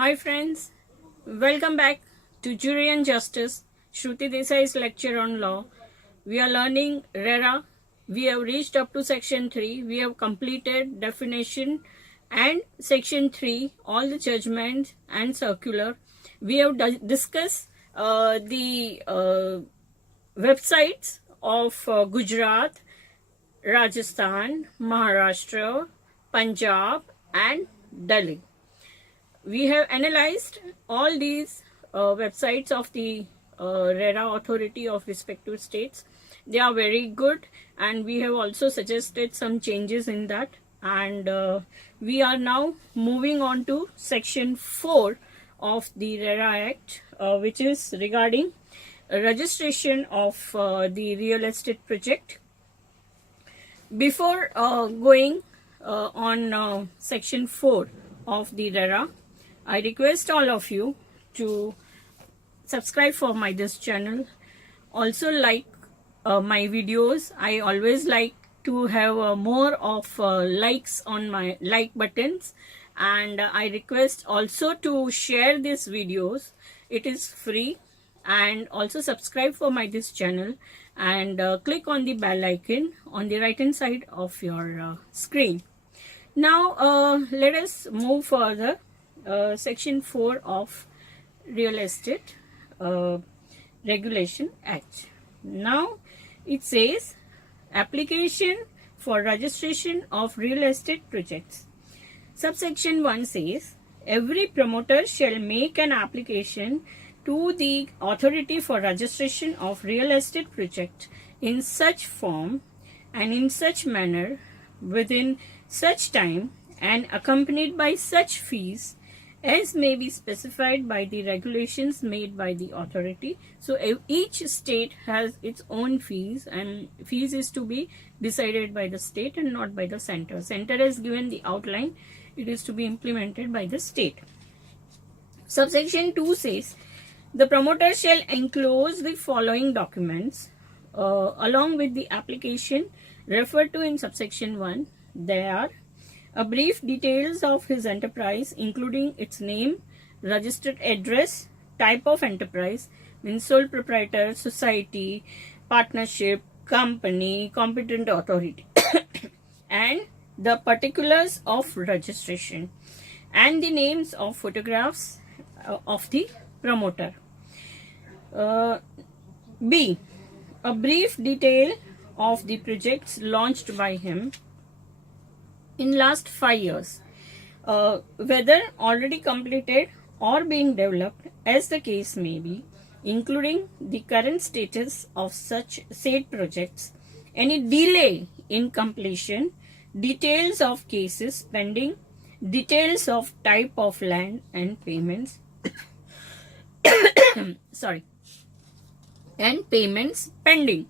Hi friends, welcome back to Jury and Justice, Shruti Desai's lecture on law. We are learning RERA. We have reached up to section 3. We have completed definition and section 3, all the judgments and circular. We have discussed the websites of Gujarat, Rajasthan, Maharashtra, Punjab and Delhi. We have analyzed all these websites of the RERA authority of respective states. They are very good, and we have also suggested some changes in that. And we are now moving on to section 4 of the RERA Act, which is regarding registration of the real estate project. Before going on section 4 of the RERA, I request all of you to subscribe for this channel. Also like my videos. I always like to have more of likes on my like buttons, and I request also to share these videos. It is free, and also subscribe for this channel and click on the bell icon on the right hand side of your screen. Now let us move further. Section 4 of Real Estate Regulation Act. Now it says application for registration of real estate projects. Subsection 1 says every promoter shall make an application to the authority for registration of real estate project in such form and in such manner within such time and accompanied by such fees as may be specified by the regulations made by the authority. So each state has its own fees, and fees is to be decided by the state and not by the center. Center has given the outline, it is to be implemented by the state. Subsection 2 says the promoter shall enclose the following documents along with the application referred to in subsection 1. They are a brief details of his enterprise, including its name, registered address, type of enterprise, means sole proprietor, society, partnership, company, competent authority, and the particulars of registration, and the names of photographs of the promoter. B. A brief detail of the projects launched by him in last 5 years, whether already completed or being developed as the case may be, including the current status of such said projects, any delay in completion, details of cases pending, details of type of land and payments and payments pending.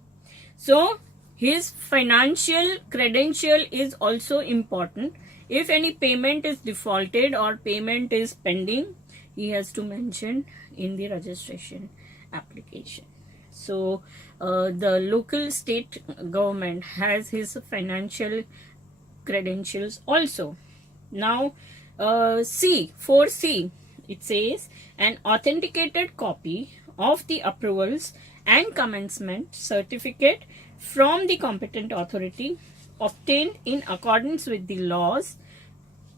So his financial credential is also important. If any payment is defaulted or payment is pending, he has to mention in the registration application. So the local state government has his financial credentials also. Now C, 4C, it says an authenticated copy of the approvals and commencement certificate from the competent authority obtained in accordance with the laws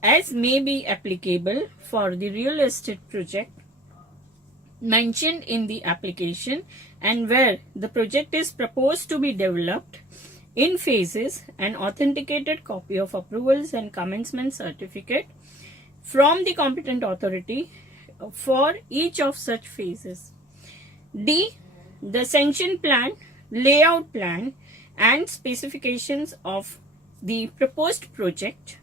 as may be applicable for the real estate project mentioned in the application, and where the project is proposed to be developed in phases, an authenticated copy of approvals and commencement certificate from the competent authority for each of such phases. D. The sanction plan, layout plan and specifications of the proposed project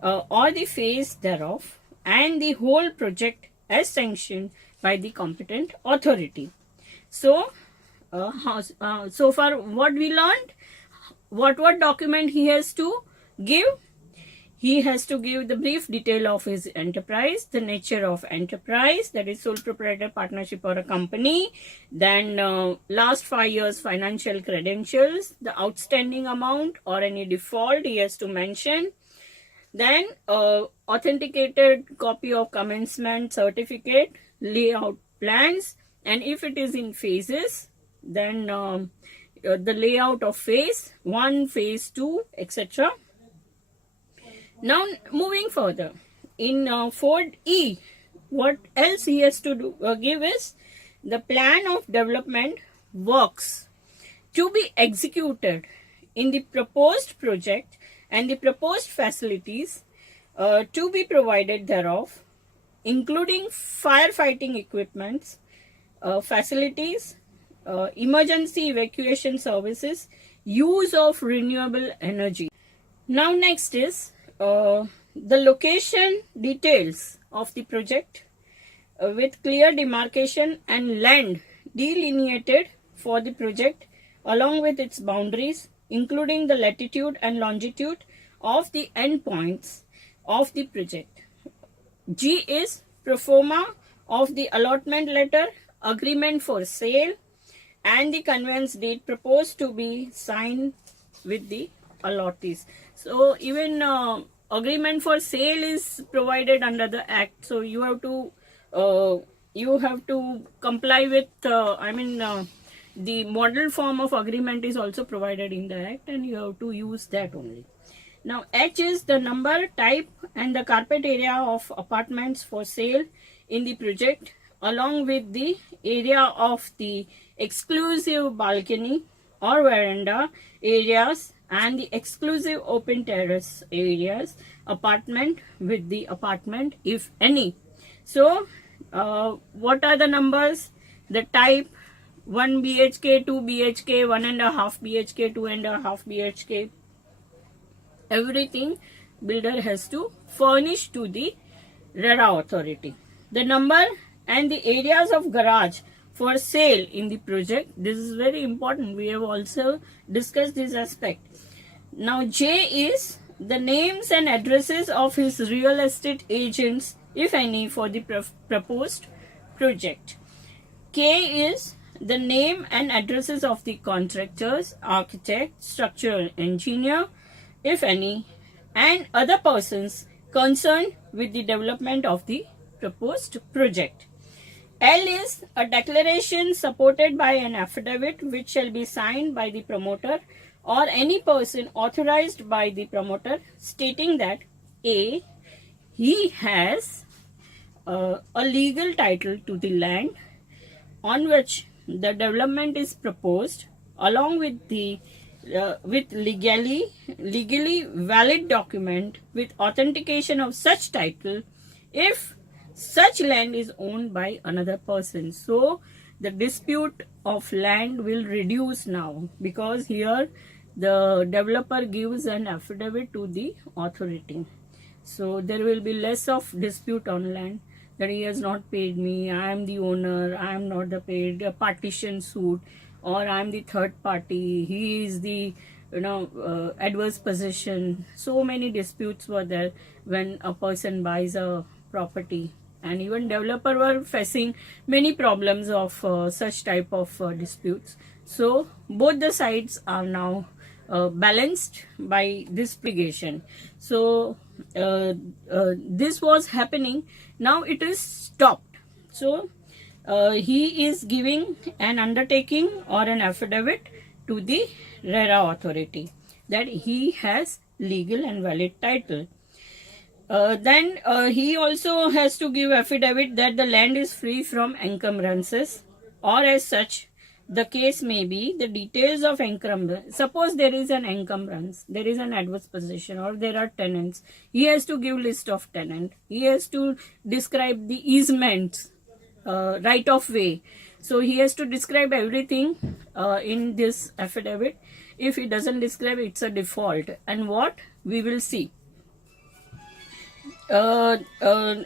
or the phase thereof, and the whole project as sanctioned by the competent authority. So so far what we learned, what document he has to give? He has to give the brief detail of his enterprise, the nature of enterprise, that is sole proprietor, partnership or a company, then last 5 years financial credentials, the outstanding amount or any default he has to mention, Then authenticated copy of commencement certificate, layout plans, and if it is in phases, then the layout of phase 1, phase 2, etc. Now moving further, in 4E, what else he has to do, give is the plan of development works to be executed in the proposed project and the proposed facilities to be provided thereof, including firefighting equipments, facilities, emergency evacuation services, use of renewable energy. Now next is the location details of the project with clear demarcation and land delineated for the project along with its boundaries, including the latitude and longitude of the endpoints of the project. G is pro forma of the allotment letter, agreement for sale, and the conveyance deed proposed to be signed with the allottees. So even agreement for sale is provided under the act. So you have to comply with. The model form of agreement is also provided in the act, and you have to use that only. Now H is the number, type, and the carpet area of apartments for sale in the project, along with the area of the exclusive balcony or veranda areas and the exclusive open terrace areas, apartment with the apartment if any. So what are the numbers? The type: 1 BHK, 2 BHK, 1.5 BHK, 2.5 BHK. Everything builder has to furnish to the RERA authority. The number and the areas of garage for sale in the project. This is very important. We have also discussed this aspect. Now J is the names and addresses of his real estate agents, if any, for the proposed project. K is the name and addresses of the contractors, architect, structural engineer, if any, and other persons concerned with the development of the proposed project. L is a declaration supported by an affidavit which shall be signed by the promoter or any person authorized by the promoter, stating that A, he has a legal title to the land on which the development is proposed, along with the legally valid document with authentication of such title if such land is owned by another person. So the dispute of land will reduce now, because here the developer gives an affidavit to the authority. So there will be less of dispute on land, that he has not paid me, I am the owner, I am not the paid, a partition suit, or I am the third party, he is the adverse possession. So many disputes were there when a person buys a property, and even developer were facing many problems of such type of disputes. So both the sides are now balanced by this litigation. So this was happening, now it is stopped. So he is giving an undertaking or an affidavit to the RERA authority that he has legal and valid title. Then he also has to give affidavit that the land is free from encumbrances, or as such the case may be, the details of encumbrance. Suppose there is an encumbrance, there is an adverse possession, or there are tenants, he has to give list of tenant, he has to describe the easements, right of way. So he has to describe everything in this affidavit. If he doesn't describe, it's a default, and what we will see. Then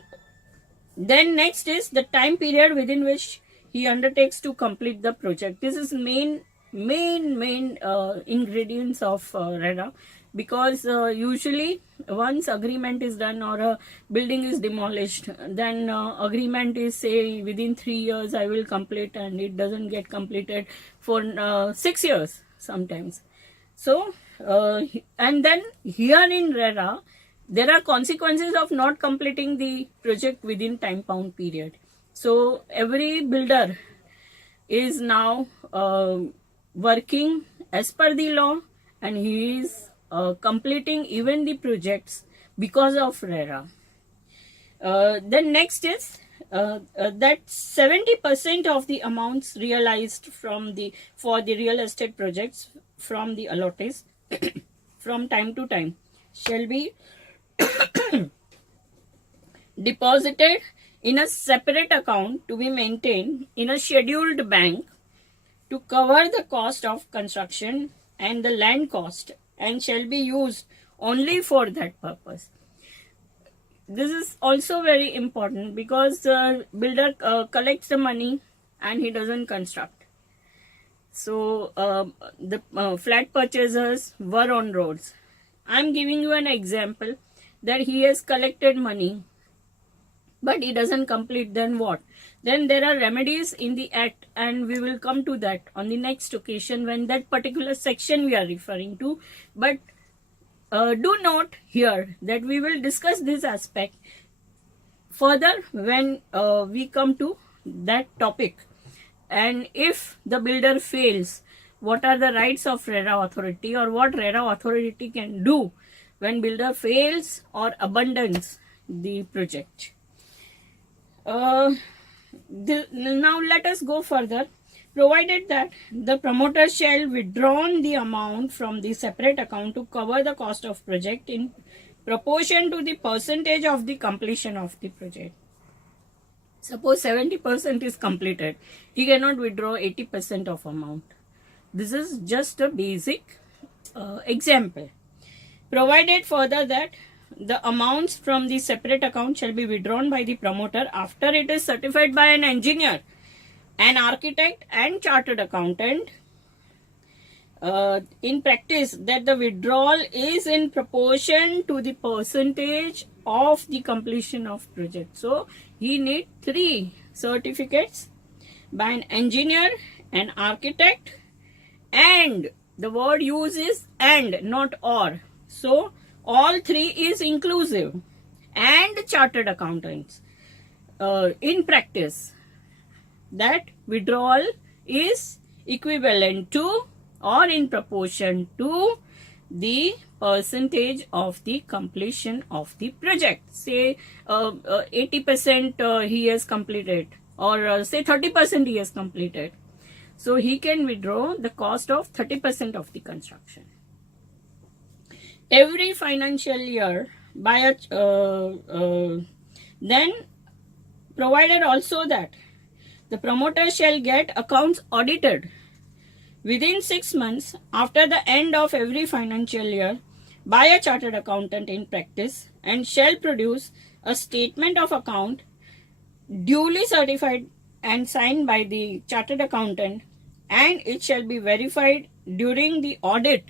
next is the time period within which he undertakes to complete the project. This is main ingredients of RERA, because usually once agreement is done or a building is demolished, then agreement is say within 3 years I will complete, and it doesn't get completed for 6 years sometimes. So and then here in RERA there are consequences of not completing the project within time bound period. So every builder is now working as per the law, and he is completing even the projects because of RERA. Then next is that 70% of the amounts realized for the real estate projects from the allottees from time to time shall be deposited in a separate account to be maintained in a scheduled bank to cover the cost of construction and the land cost, and shall be used only for that purpose. This is also very important because the builder collects the money and he doesn't construct. So the flat purchasers were on roads. I'm giving you an example that he has collected money but he doesn't complete. Then what? Then there are remedies in the act, and we will come to that on the next occasion when that particular section we are referring to. But do note here that we will discuss this aspect further when we come to that topic. And if the builder fails, what are the rights of RERA authority, or what RERA authority can do when builder fails or abandons the project. Now let us go further. Provided that the promoter shall withdraw the amount from the separate account to cover the cost of project in proportion to the percentage of the completion of the project. Suppose 70% is completed, he cannot withdraw 80% of amount. This is just a basic example. Provided further that the amounts from the separate account shall be withdrawn by the promoter after it is certified by an engineer, an architect and chartered accountant in practice that the withdrawal is in proportion to the percentage of the completion of project. So he need 3 certificates by an engineer, an architect, and the word used is and, not or. So all 3 is inclusive, and chartered accountants. In practice, that withdrawal is equivalent to or in proportion to the percentage of the completion of the project. Say 80% he has completed, or say 30% he has completed. So he can withdraw the cost of 30% of the construction. Every financial year by a then provided also that the promoter shall get accounts audited within 6 months after the end of every financial year by a chartered accountant in practice, and shall produce a statement of account duly certified and signed by the chartered accountant, and it shall be verified during the audit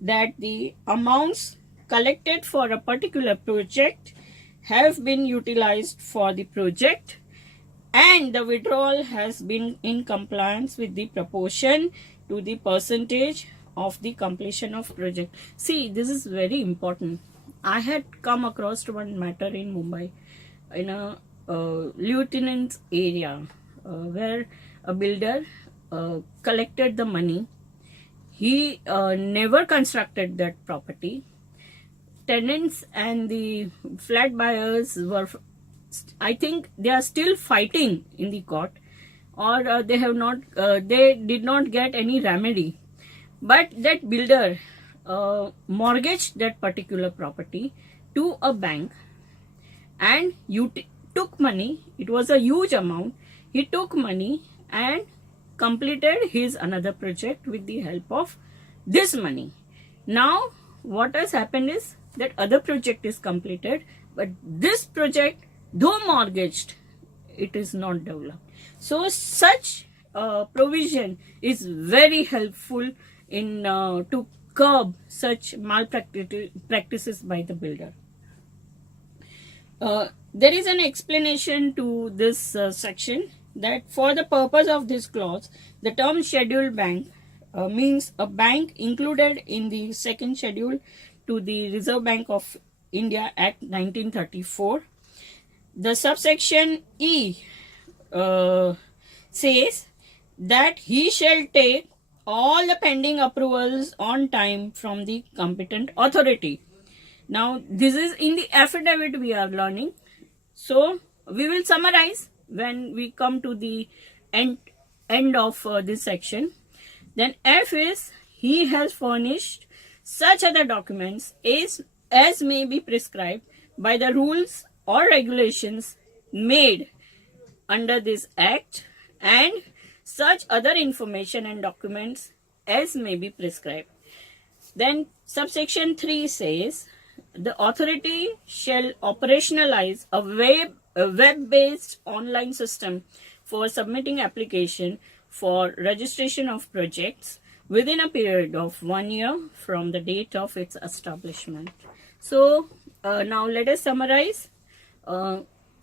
that the amounts collected for a particular project have been utilized for the project, and the withdrawal has been in compliance with the proportion to the percentage of the completion of project. See, this is very important. I had come across one matter in Mumbai, in a lieutenant's area, where a builder collected the money. He never constructed that property. Tenants and the flat buyers were, I think they are still fighting in the court, or they have not, they did not get any remedy. But that builder mortgaged that particular property to a bank, and you took money. It was a huge amount. He took money and completed his another project with the help of this money. Now what has happened is that other project is completed, but this project, though mortgaged, it is not developed. So such provision is very helpful in to curb such malpractices by the builder. There is an explanation to this section, that for the purpose of this clause, the term scheduled bank means a bank included in the second schedule to the Reserve Bank of India Act 1934. The subsection E says that he shall take all the pending approvals on time from the competent authority. Now, this is in the affidavit we are learning. So, we will summarize when we come to the end of this section. Then F is he has furnished such other documents as may be prescribed by the rules or regulations made under this act, and such other information and documents as may be prescribed. Then subsection 3 says the authority shall operationalize a web-based online system for submitting application for registration of projects within a period of 1 year from the date of its establishment. So now let us summarize.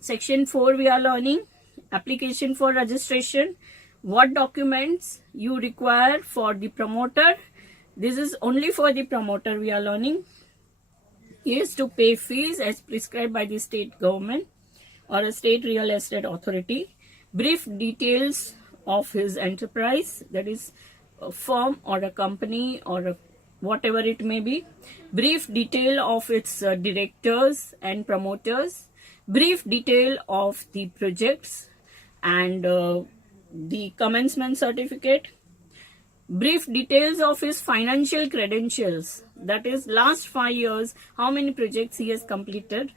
Section 4 we are learning application for registration, what documents you require for the promoter. This is only for the promoter we are learning. He is to pay fees as prescribed by the state government or a state real estate authority. Brief details of his enterprise, that is a firm or a company or whatever it may be. Brief detail of its directors and promoters. Brief detail of the projects and the commencement certificate. Brief details of his financial credentials, that is last 5 years, how many projects he has completed,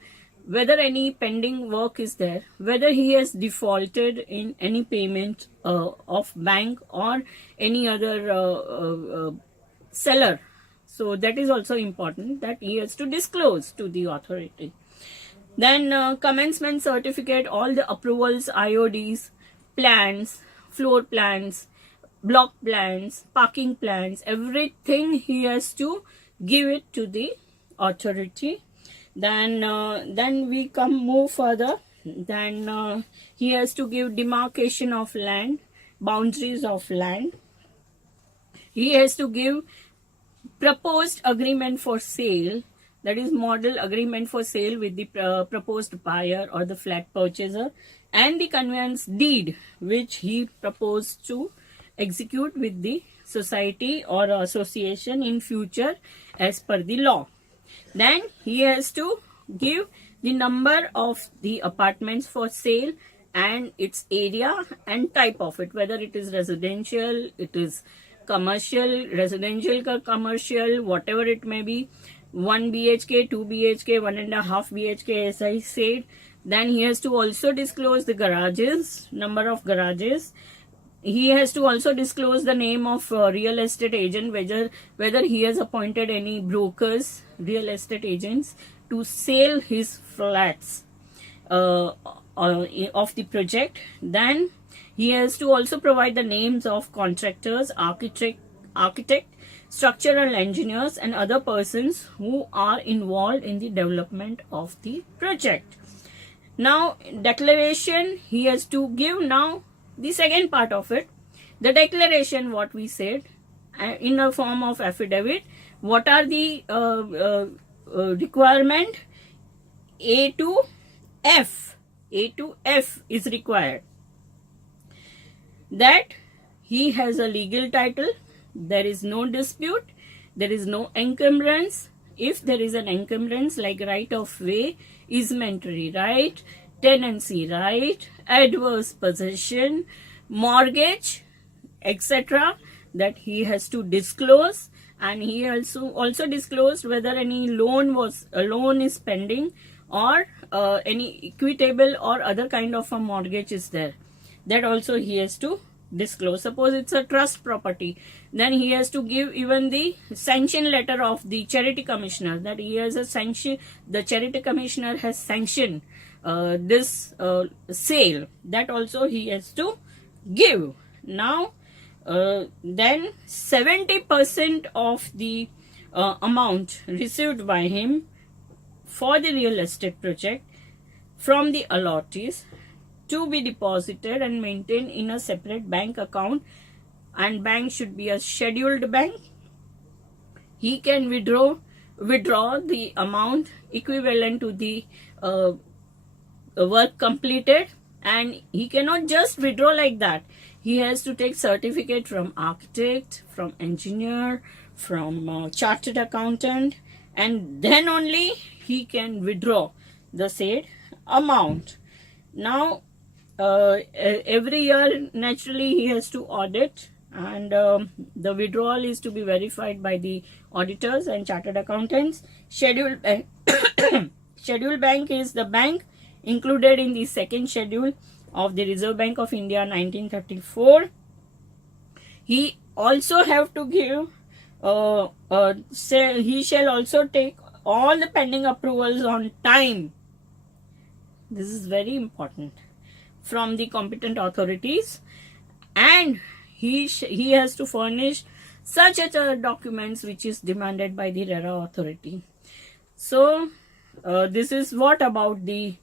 whether any pending work is there, whether he has defaulted in any payment of bank or any other seller. So that is also important, that he has to disclose to the authority. Then commencement certificate, all the approvals, IODs, plans, floor plans, block plans, parking plans, everything he has to give it to the authority. Then we move further. Then he has to give demarcation of land, boundaries of land. He has to give proposed agreement for sale, that is model agreement for sale with the proposed buyer or the flat purchaser, and the conveyance deed which he proposed to execute with the society or association in future as per the law. Then he has to give the number of the apartments for sale and its area and type of it, whether it is residential, it is commercial, residential ka commercial, whatever it may be, 1 BHK, 2 BHK, 1.5 BHK, as I said. Then he has to also disclose the garages, number of garages. He has to also disclose the name of real estate agent, whether he has appointed any brokers, real estate agents to sell his flats of the project. Then he has to also provide the names of contractors, architect, structural engineers and other persons who are involved in the development of the project. Now declaration he has to give. Now the second part of it, the declaration, what we said in a form of affidavit, what are the requirement? A to F is required. That he has a legal title, there is no dispute, there is no encumbrance. If there is an encumbrance like right of way, easementary right, tenancy right, adverse possession, mortgage, etc., that he has to disclose. And he also disclosed whether any loan is pending or any equitable or other kind of a mortgage is there. That also he has to disclose. Suppose it's a trust property, then he has to give even the sanction letter of the charity commissioner, that he has a sanction, the charity commissioner has sanctioned this sale, that also he has to give. Now then 70% of the amount received by him for the real estate project from the allottees to be deposited and maintained in a separate bank account, and bank should be a scheduled bank. He can withdraw withdraw the amount equivalent to the work completed, and he cannot just withdraw like that. He has to take certificate from architect, from engineer, from chartered accountant, and then only he can withdraw the said amount. Now every year naturally he has to audit, and the withdrawal is to be verified by the auditors and chartered accountants. Scheduled bank scheduled bank is the bank included in the second schedule of the Reserve Bank of India 1934. He also have to give he shall also take all the pending approvals on time. This is very important, from the competent authorities, and he has to furnish such documents which is demanded by the RERA authority. So this is what about the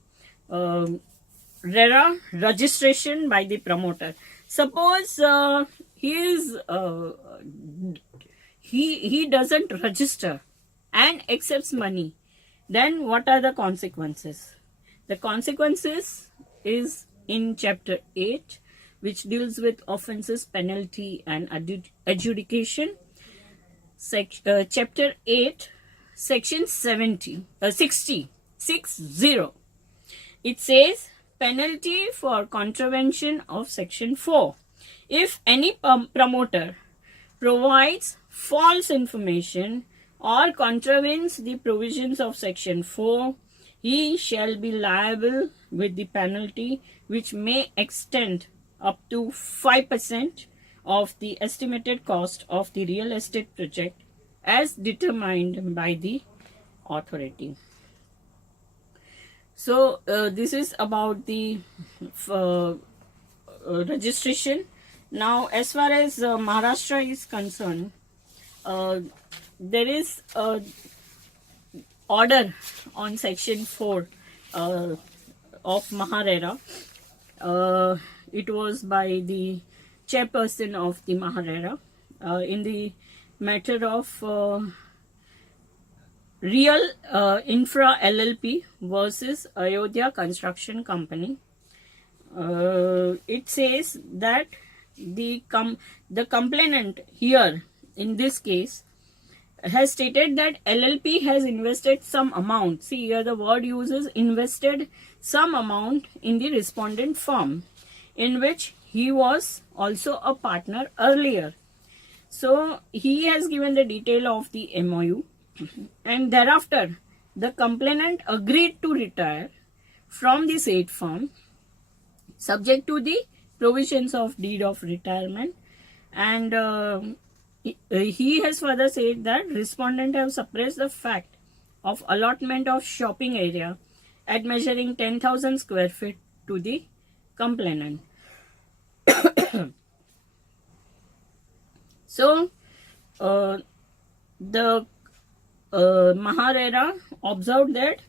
RERA registration by the promoter. Suppose he doesn't register and accepts money, then what are the consequences? The consequences is in chapter 8, which deals with offenses, penalty and adjudication. Chapter 8, section 60. It says penalty for contravention of section 4. If any promoter provides false information or contravenes the provisions of section 4, he shall be liable with the penalty, which may extend up to 5% of the estimated cost of the real estate project as determined by the authority. So this is about the registration. Now as far as Maharashtra is concerned, there is a order on section 4 of MahaRERA. It was by the chairperson of the MahaRERA in the matter of Real Infra LLP versus Ayodhya Construction Company. It says that the complainant here in this case has stated that LLP has invested some amount. See, here the word uses invested some amount in the respondent firm, in which he was also a partner earlier. So he has given the detail of the MOU, and thereafter the complainant agreed to retire from the said firm subject to the provisions of deed of retirement, and he has further said that respondent have suppressed the fact of allotment of shopping area at measuring 10,000 square feet to the complainant. So the MahaRERA observed that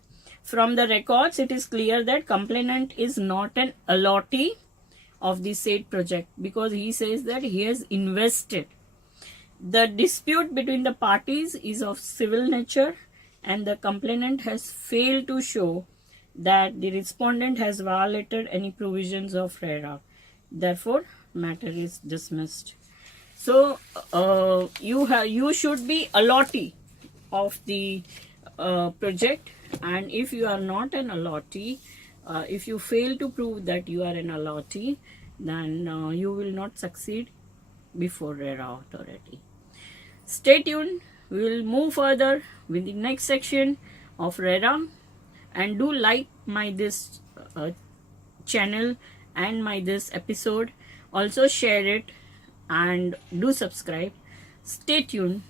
from the records it is clear that complainant is not an allottee of the said project, because he says that he has invested. The dispute between the parties is of civil nature, and the complainant has failed to show that the respondent has violated any provisions of RERA. Therefore, matter is dismissed. So you should be allottee of the project, and if you are not an allottee, if you fail to prove that you are an allottee, then you will not succeed before RERA authority. Stay tuned. We will move further with the next section of RERA, and do like my this channel and my this episode. Also share it and do subscribe. Stay tuned.